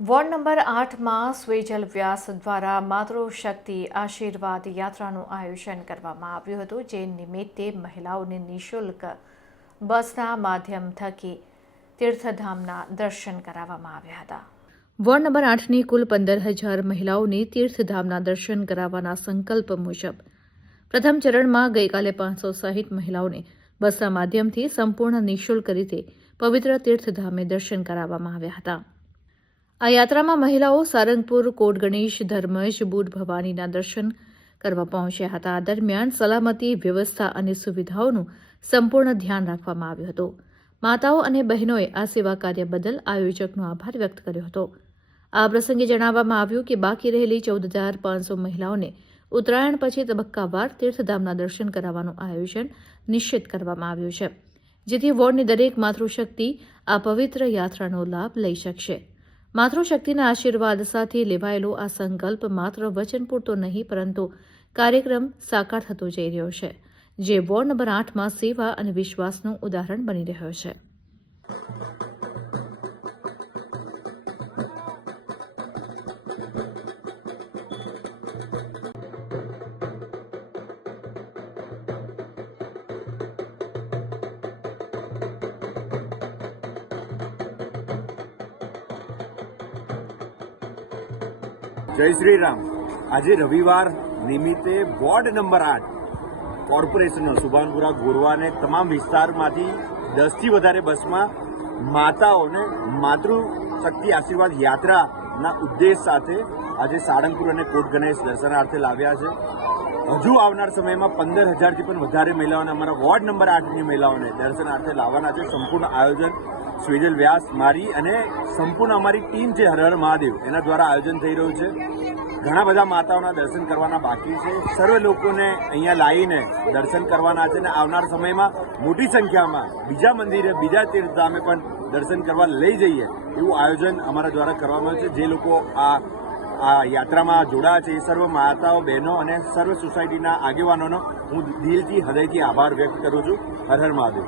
Ward number 8માં સ્વેજલ વ્યાસ દ્વારા માતૃશક્તિ આશીર્વાદ યાત્રાનું આયોજન કરવામાં આવ્યું હતું, જે નિમિત્તે મહિલાઓને નિઃશુલ્ક બસના માધ્યમ થકી તીર્થધામના દર્શન કરાવવામાં આવ્યા હતા. વોર્ડ નંબર 8ની કુલ 15,000 મહિલાઓને તીર્થધામના દર્શન કરાવવાના સંકલ્પ મુજબ પ્રથમ ચરણમાં ગઈકાલે 560 મહિલાઓને બસના માધ્યમથી સંપૂર્ણ નિઃશુલ્ક રીતે પવિત્ર તીર્થધામે દર્શન કરાવવામાં આવ્યા હતા. આ યાત્રામાં મહિલાઓ સારંગપુર, કોટ ગણેશ, ધર્મજ, બુટ ભવાનીના દર્શન કરવા પહોંચ્યા હતા. આ દરમિયાન સલામતી, વ્યવસ્થા અને સુવિધાઓનું સંપૂર્ણ ધ્યાન રાખવામાં આવ્યું હતું. માતાઓ અને બહેનોએ આ સેવા કાર્ય બદલ આયોજકનો આભાર વ્યક્ત કર્યો હતો. આ પ્રસંગે જણાવવામાં આવ્યું કે બાકી રહેલી 14,500 મહિલાઓને ઉત્તરાયણ પછી તબક્કાવાર તીર્થધામના દર્શન કરાવવાનું આયોજન નિશ્ચિત કરવામાં આવ્યું છે, જેથી વોર્ડની દરેક માતૃશક્તિ આ પવિત્ર યાત્રાનો લાભ લઈ શકશે. માતૃશક્તિના આશીર્વાદ સાથે લેવાયેલો આ સંકલ્પ માત્ર વચન પૂરતો નહીં, પરંતુ કાર્યક્રમ સાકાર થતો જઈ રહ્યો છે, જે વોર્ડ નંબર 8માં સેવા અને વિશ્વાસનું ઉદાહરણ બની રહ્યો છે. જય શ્રી રામ. આજે રવિવાર નિમિત્તે વોર્ડ નંબર 8 કોર્પોરેશનનો સુભાનપુરા, ગોરવાને તમામ વિસ્તારમાંથી 10થી વધારે બસમાં માતાઓને માતૃશક્તિ આશીર્વાદ યાત્રાના ઉદ્દેશ સાથે આજે સાળંગપુર અને કોટ ગણેશ દર્શનાર્થે લાવ્યા છે. હજુ આવનાર સમયમાં 15,000થી પણ વધારે મહિલાઓને, અમારા વોર્ડ નંબર 8ની મહિલાઓને દર્શનાર્થે લાવવાના છે. સંપૂર્ણ આયોજન સ્વેજલ વ્યાસ, મારી અને સંપૂર્ણ અમારી ટીમ છે હર હર મહાદેવ, એના દ્વારા આયોજન થઈ રહ્યું છે. ઘણા બધા માતાઓના દર્શન કરવાના બાકી છે. સર્વે લોકોને અહીંયા લાવીને દર્શન કરવાના છે અને આવનાર સમયમાં મોટી સંખ્યામાં બીજા મંદિરે, બીજા તીર્થધામે પણ દર્શન કરવા લઈ જઈએ એવું આયોજન અમારા દ્વારા કરવામાં આવ્યું છે. જે લોકો આ યાત્રામાં જોડાયા છે એ સર્વ માતાઓ, બહેનો અને સર્વ સોસાયટીના આગેવાનોનો હું દિલથી, હૃદયથી આભાર વ્યક્ત કરું છું. હર હર મહાદેવ.